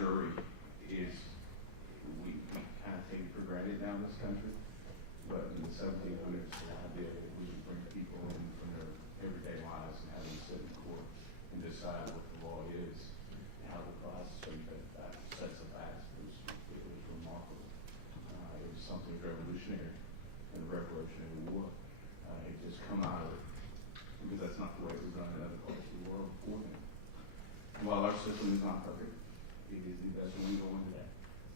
jury is, we kind of take it for granted now in this country, but in the 1700s, the idea that we would bring people in from their everyday lives and have them sit in court and decide what the law is and how it applies to that sets of facts. It was remarkable. It was something revolutionary in the Revolutionary War. It just come out of it, because that's not the way it was done in other parts of the world before then. And while our system is not perfect, it is the best one going today.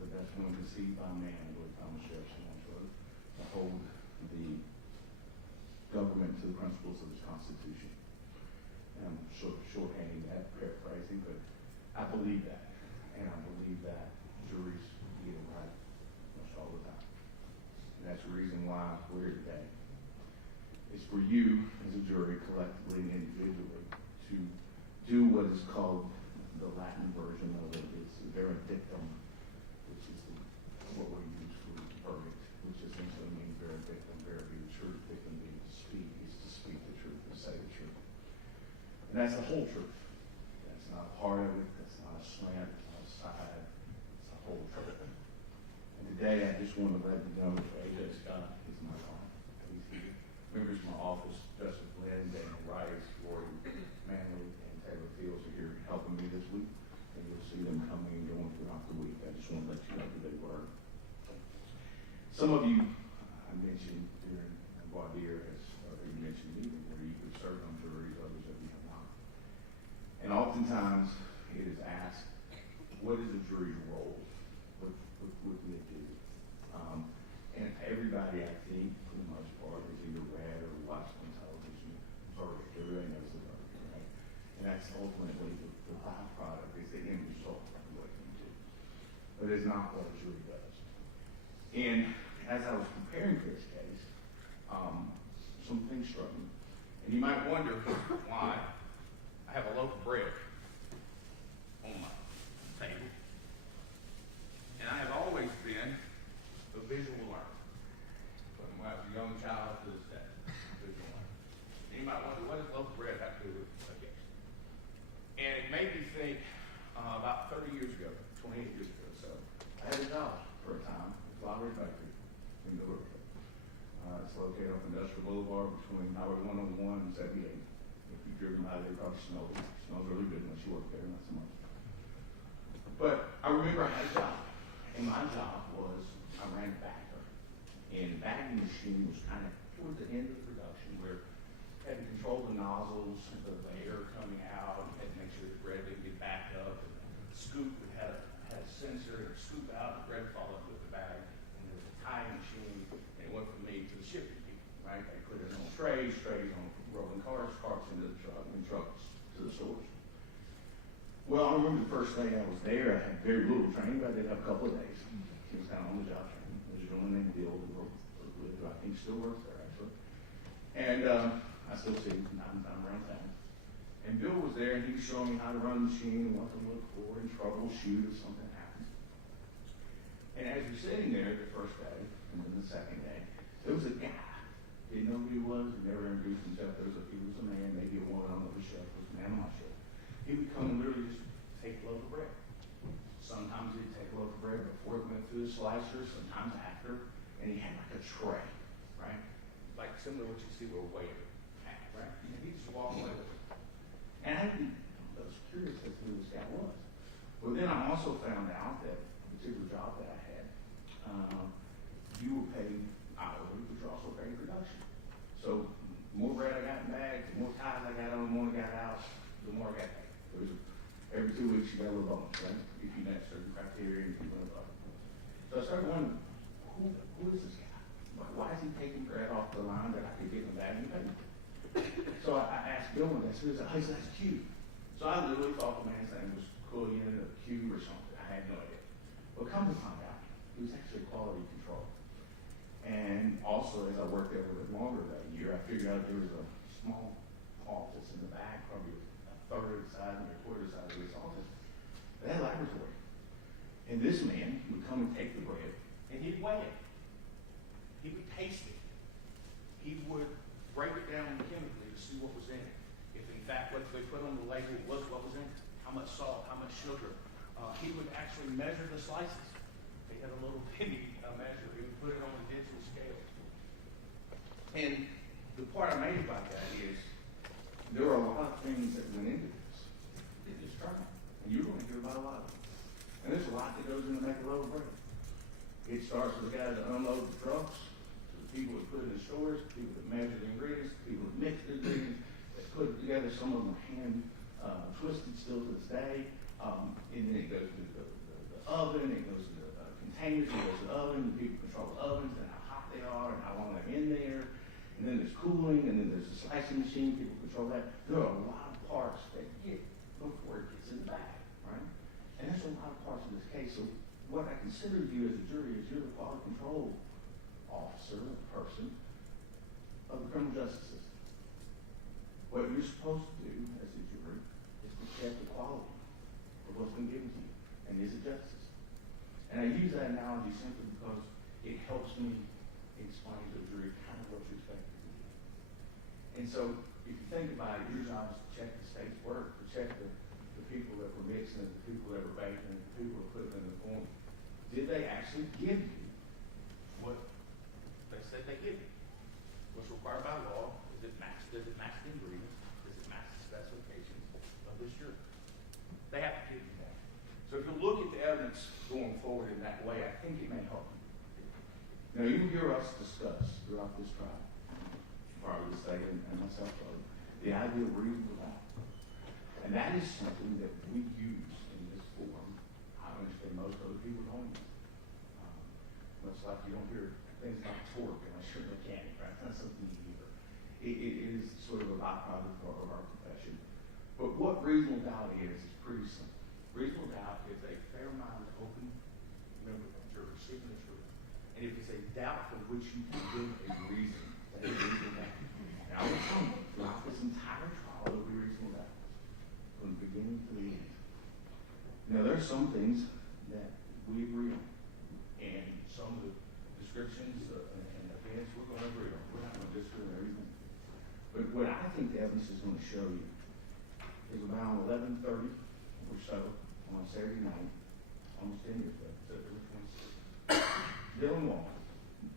The best one conceived by man, I believe Thomas Jefferson once wrote, to hold the government to the principles of its Constitution. And I'm shorthanding that, paraphrasing, but I believe that. And I believe that juries get it right almost all the time. And that's the reason why we're here today. It's for you as a jury, collectively and individually, to do what is called the Latin version of it. It's veredictum, which is what we use for verdict, which essentially means veredictum, vera being the truth, dictum being to speak, is to speak the truth and say the truth. And that's the whole truth. That's not a part of it, that's not a slant, it's not a side, it's the whole truth. And today I just want to let you know that A.J. Scott is my client. He's here. Members of my office, Justice Lynn, Daniel Rice, Lori Manley, and Taylor Fields are here helping me this week. And you'll see them coming and going throughout the week. I just want to let you know who they were. Some of you, I mentioned during voir dire, or you mentioned even where you could serve on juries, others of you have not. And oftentimes it is asked, what is a jury's role? What do they do? And everybody, I think, for the most part, has either read or watched on television verdict. Everybody knows the verdict, right? And that's ultimately the byproduct, is the end result of what you do. But it's not what a jury does. And as I was preparing for this case, some things struck me. And you might wonder why I have a loaf of bread on my table. And I have always been a visual learner. From when I was a young child to this day, visual learner. And you might wonder, what does loaf of bread have to do with a case? And it made me think about 30 years ago, 28 years ago or so, I had a job for a time at Flowery Factory in Newark. It's located on Industrial Boulevard between Highway 101 and 78. If you've driven by there, it probably smells. It smells really good once you work there, not so much. But I remember I had a job. And my job was, I ran a bagger. And the bagging machine was kind of toward the end of the production, where you had to control the nozzles, the air coming out, you had to make sure the bread didn't get backed up. And the scoop had a sensor, and scoop out, the bread fall up with the bag. And there was a tying machine, and it went from me to the shipping people, right? They put it on trays on rolling carts into the truck, and trucks to the stores. Well, I remember the first day I was there, I had very little training, but I did have a couple of days. It was kind of on the job training. There's a gentleman named Bill who I think still works there, actually. And I still see him from time to time around town. And Bill was there, and he was showing me how to run the machine and what to look for and troubleshoot if something happened. And as we're sitting there the first day, and then the second day, there was a guy. Didn't know who he was, he never introduced himself. He was a man, maybe a woman on the shelf, was a man on my shelf. He would come and literally just take a loaf of bread. Sometimes he'd take a loaf of bread before it went through the slicer, sometimes after, and he had like a tray, right? Like similar to what you see with a waiter, right? And he'd just walk away with it. And I was curious as to who this guy was. Well, then I also found out that the particular job that I had, you were paid hourly, but you're also paid production. So the more bread I got in bags, the more ties I got on, the more I got out, the more I got paid. Every 2 weeks you got a little bonus, right? If you met certain criteria and you went above. So I started wondering, who is this guy? Why is he taking bread off the line that I could get in the bag and pay? So I asked Bill one day, he said, that's Q. So I literally thought the man's name was Quillian or Q or something. I had no idea. But come to find out, he was actually quality control. And also, as I worked there a little bit longer that year, I figured out there was a small office in the back, probably a third of the size and a quarter of the size of this office. They had a laboratory. And this man would come and take the bread, and he'd weigh it. He would taste it. He would break it down chemically to see what was in it. If in fact what they put on the label was what was in it, how much salt, how much sugar, He would actually measure the slices. He had a little penny measure. He would put it on a digital scale. And the part I made about that is there are a lot of things that went into this. It is trying. And you're going to hear about a lot of them. And there's a lot that goes in to make a loaf of bread. It starts with the guys that unload the trucks, to the people that put it in the stores, the people that measure the ingredients, the people that mix the ingredients, that put it together. Some of them are hand twisted still to this day. And then it goes to the oven, it goes to the containers, it goes to the oven, the people control the ovens and how hot they are and how long they're in there. And then there's cooling, and then there's the slicing machine, people control that. There are a lot of parts that get before it gets in the bag, right? And there's a lot of parts of this case. So what I consider you as a jury is you're the quality control officer, person of the criminal justice system. What you're supposed to do as a jury is to check the quality of what's been given to you. And is it justice? And I use that analogy simply because it helps me explain to the jury kind of what you expect it to be. And so if you think about it, your job is to check the state's work, to check the people that were mixing it, the people that were baking it, the people that put it in the form. Did they actually give you what they said they give you? What's required by law? Does it match the ingredients? Does it match the specifications of this jury? They have to give you that. So if you look at the evidence going forward in that way, I think it may help you. Now you will hear us discuss throughout this trial, probably the state and myself, the idea of reasonable doubt. And that is something that we use in this forum. I understand most other people don't use. Much like you don't hear things like torque and a sure mechanic, right? That's not something you hear. It is sort of a byproduct of our profession. But what reasonable doubt is pretty simple. Reasonable doubt is a fair-minded, open member of the jury seeking the truth. And if it's a doubt for which you can give a reason, that is reasonable doubt. And I will tell you, throughout this entire trial, there will be reasonable doubt. From the beginning to the end. Now, there are some things that we agree on. And some of the descriptions and events we're going to agree on. We're not going to disagree on everything. But what I think the evidence is going to show you is around 11:30 or so on Saturday night, almost 10 years ago, September 26th, Dylan Wall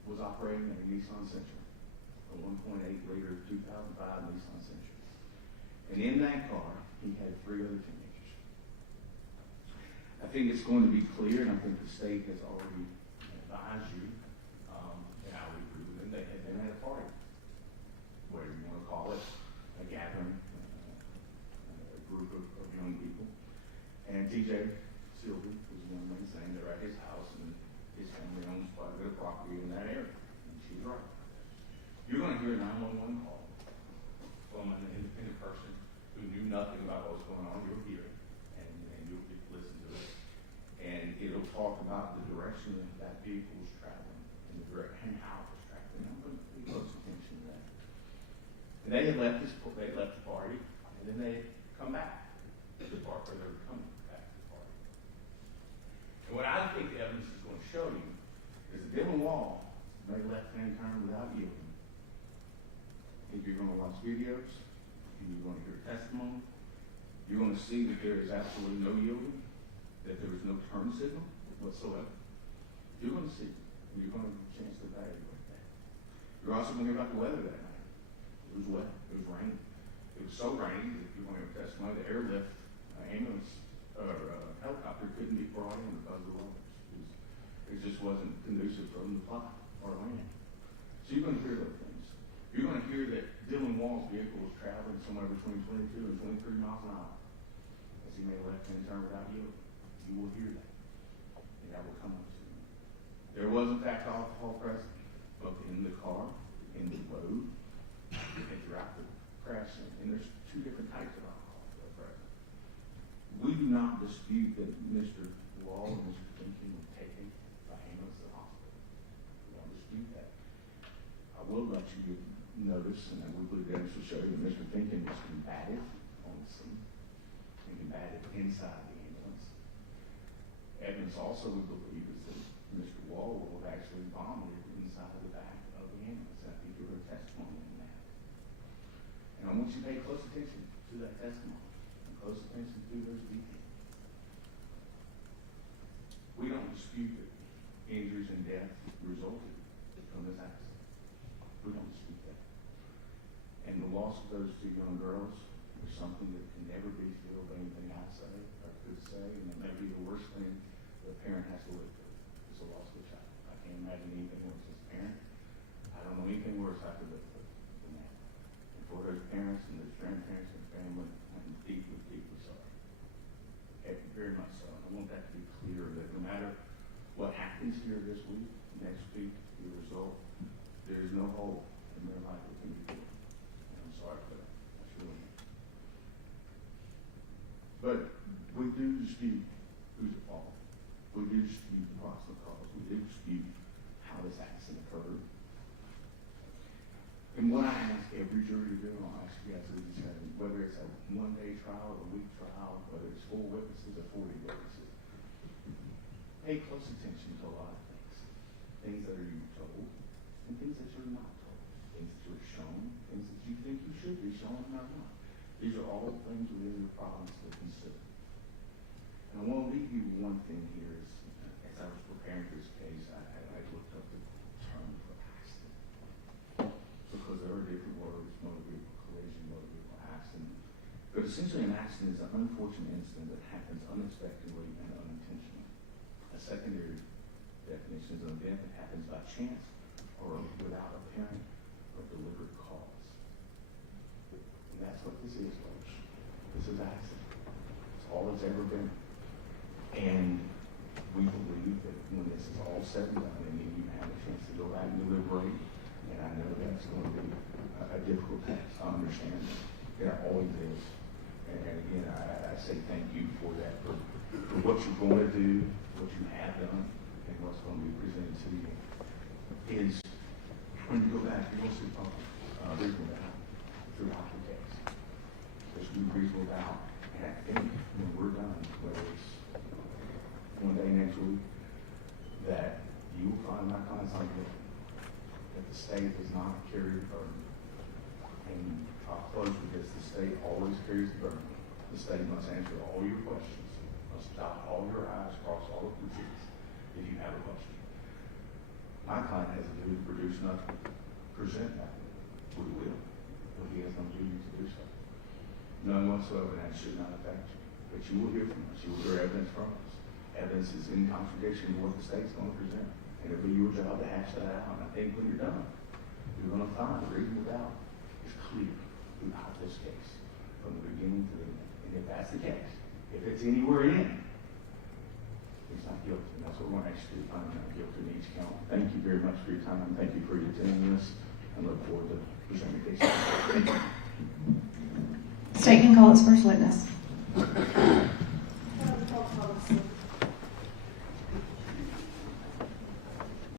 was operating a Nissan Sentra, a 1.8 liter 2005 Nissan Sentra. And in that car, he had 3 other teenagers. I think it's going to be clear, and I think the state has already advised you, and I would agree with them, they had been at a party, whatever you want to call it, a gathering, a group of young people. And TJ Sylvie was the young man saying they're at his house, and his family owns quite a bit of property in that area. And she's right. You're going to hear a 911 call from an independent person who knew nothing about what was going on. You'll hear it, and you'll get to listen to it. And it'll talk about the direction that that vehicle was traveling, and the direction how it was traveling. I'm going to pay close attention to that. And they had left the party, and then they had come back to the park where they were coming back to the party. And what I think the evidence is going to show you is that Dylan Wall made a left-hand turn without yielding. If you're going to watch videos, if you're going to hear testimony, you're going to see that there is absolutely no yielding, that there was no turn signal whatsoever. You're going to see it. You're going to have a chance to evaluate that. You're also going to hear about the weather that night. It was wet. It was raining. It was so rainy that if you're going to have testimony, the airlift ambulance or helicopter couldn't be brought in because of the weather. It just wasn't conducive for them to fly or land. So you're going to hear those things. You're going to hear that Dylan Wall's vehicle was traveling somewhere between 22 and 23 miles an hour as he made a left-hand turn without yielding. You will hear that. And that will come up soon. There was, in fact, alcohol present, both in the car, in the road, and throughout the crash scene. And there's 2 different types of alcohol that are present. We do not dispute that Mr. Wall and Mr. Finken were taken by ambulance to the hospital. We don't dispute that. I will let you notice, and we believe the evidence will show you that Mr. Finken was combative on the scene and combative inside the ambulance. Evidence also, we believe, is that Mr. Wall will have actually vomited inside the back of the ambulance. I think you'll hear testimony in that. And I want you to pay close attention to that testimony and close attention to those details. say, and it may be the worst thing the parent has to live through, is the loss of a child. I can't imagine anything worse as a parent. I don't know anything worse I could live through than that. And for his parents and his grandparents and family, I'm deeply, deeply sorry. Very much so. And I want that to be clear that no matter what happens here this week, next week, the result, there is no hope in their life that can be good. And I'm sorry for that. That's really me. But we do dispute who's at fault. We do dispute the proximate cause. We do dispute how this accident occurred. And what I ask every jury to do, and I'll ask you guys to do the same, whether it's a one-day trial, a week trial, whether it's 4 witnesses or 40 witnesses, pay close attention to a lot of things. Things that are you told, and things that you're not told. Things that you're shown, things that you think you should be shown and are not. These are all things within your province to consider. And I want to leave you with one thing here. Is, as I was preparing for this case, I looked up the term for accident. Because there are different words, motor vehicle collision, motor vehicle accident. But essentially an accident is an unfortunate incident that happens unexpectedly and unintentionally. A secondary definition is an event that happens by chance or without apparent or deliberate cause. And that's what this is, folks. This is accident. It's all it's ever been. And we believe that when this is all said and done, and you have a chance to go back and deliberate, and I know that's going to be a difficult task. I understand that. It always is. And again, I say thank you for that, for what you're going to do, what you have done, and what's going to be presented to you. Is when you go back, you're going to see reasonable doubt throughout the case. There's no reasonable doubt. And I think when we're done, whether it's one day next week, that you will find my clients not guilty. That the state does not carry the burden. And I'll close with this. The state always carries the burden. The state must answer all your questions, must dot all your I's, cross all of your T's if you have a question. My client has a duty to produce nothing. Present that. We will. But he has no duty to do so. None whatsoever, and that should not affect you. But you will hear from us. You will hear evidence from us. Evidence is in contradiction to what the state's going to present. And it'll be your job to hash that out. And I think when you're done, you're going to find reasonable doubt is clear throughout this case, from the beginning to the end. And if that's the case, if it's anywhere in, he's not guilty. And that's what we're going to actually find not guilty in each count. Thank you very much for your time. Thank you for your attending this. I look forward to presenting the case. Thank you. State can call its first witness.